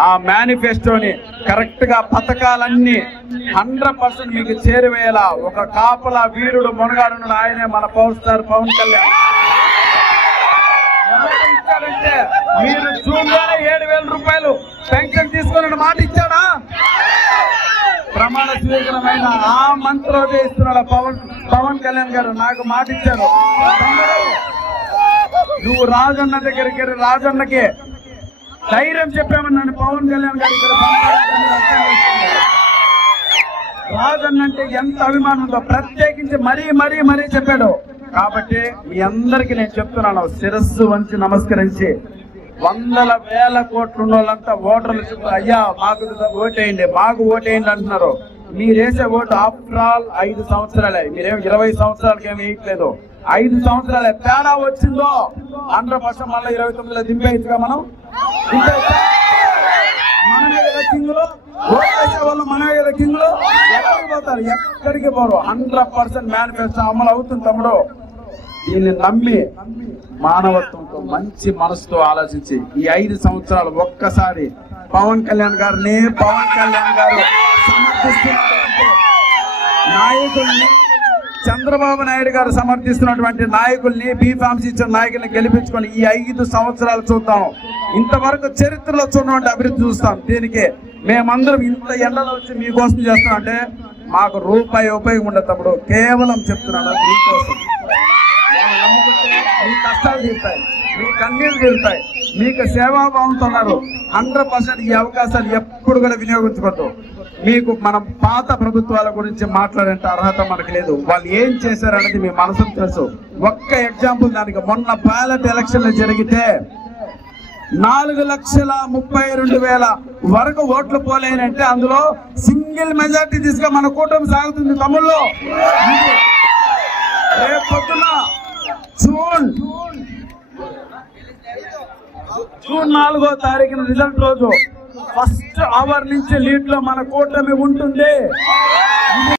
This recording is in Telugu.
ఆ మేనిఫెస్టోని కరెక్ట్గా పథకాలన్నీ హండ్రెడ్ పర్సెంట్ మీకు చేరువేలా ఒక కాపల వీరుడు మునగాడు ఆయనే మన పవర్ స్టార్ పవన్ కళ్యాణ్. మీరు జూన్లోనే ఏడు వేల రూపాయలు పెన్షన్ తీసుకుని మాట ఇచ్చాడా? ప్రమాణ స్వీకరమైన ఆ మంత్రం ఇస్తున్నాడు పవన్ పవన్ కళ్యాణ్ గారు నాకు మాట ఇచ్చాడు. నువ్వు రాజన్న దగ్గరికి రాజన్నకి ధైర్యం చెప్పామని నన్ను పవన్ కళ్యాణ్ గారు ఇక్కడ అంటే ఎంత అభిమానం ఉందో ప్రత్యేకించి మరీ మరీ మరీ చెప్పాడు. కాబట్టి మీ అందరికి నేను చెప్తున్నాను శిరస్సు వంచి నమస్కరించి వందల వేల కోట్లు ఉన్న వాళ్ళంతా ఓటర్లు చెప్పు అయ్యా మాకు ఓటేయండి మాకు ఓటేయండి అంటున్నారు. మీరేసే ఓటు ఆఫ్టర్ ఆల్ ఐదు సంవత్సరాలే. మీరేం ఇరవై సంవత్సరాలకి ఏమి వేయట్లేదు ఐదు సంవత్సరాలే. తేడా వచ్చిందో? హండ్రెడ్ మళ్ళీ ఇరవై తొమ్మిదిలో దింపేయచ్చుగా మనం? కింగులు వాళ్ళు కదా కింగులు ఎక్కడికి పోతారు ఎక్కడికి పోరు హండ్రెడ్ పర్సెంట్ మేనిఫెస్టో అమలు అవుతుంది తమ్ముడు దీన్ని నమ్మి మానవత్వంతో మంచి మనసుతో ఆలోచించి ఈ ఐదు సంవత్సరాలు ఒక్కసారి పవన్ కళ్యాణ్ గారిని పవన్ కళ్యాణ్ గారు సమర్థిస్తున్నటువంటి నాయకుల్ని చంద్రబాబు నాయుడు గారు సమర్థిస్తున్నటువంటి నాయకుల్ని బీఫామ్స్ ఇచ్చిన నాయకుల్ని గెలిపించుకొని ఈ ఐదు సంవత్సరాలు చూద్దాం. ఇంతవరకు చరిత్రలో చూడటువంటి అభివృద్ధి చూస్తాం. దీనికి మేమందరం ఇంత ఎండలో వచ్చి మీకోసం చేస్తామంటే మాకు రూపాయి ఉపయోగం ఉండదు తప్పుడు కేవలం చెప్తున్నాను మీకోసం. నమ్ముకుంటే మీ కష్టాలు తీరుతాయి మీ కన్నీళ్ళు తీరుతాయి. మీకు సేవాభావంతో ఉన్నారు. హండ్రెడ్ పర్సెంట్ ఈ అవకాశాలు ఎప్పుడు కూడా వినియోగించుకోవద్దు. మీకు మనం పాత ప్రభుత్వాల గురించి మాట్లాడే అర్హత మనకు లేదు. వాళ్ళు ఏం చేశారనేది మీ మనసుకు తెలుసు. ఒక్క ఎగ్జాంపుల్ దానికి. మొన్న బ్యాలెట్ ఎలక్షన్లు జరిగితే నాలుగు లక్షల ముప్పై రెండు వేల వరకు ఓట్లు పోలేనంటే అందులో సింగిల్ మెజార్టీ తీసుగా మన కూటమి సాగుతుంది తమ్ముళ్ళు. జూన్ నాలుగో తారీఖున రిజల్ట్ రోజు ఫస్ట్ అవర్ నుంచి లీడ్లో మన కూటమి ఉంటుంది.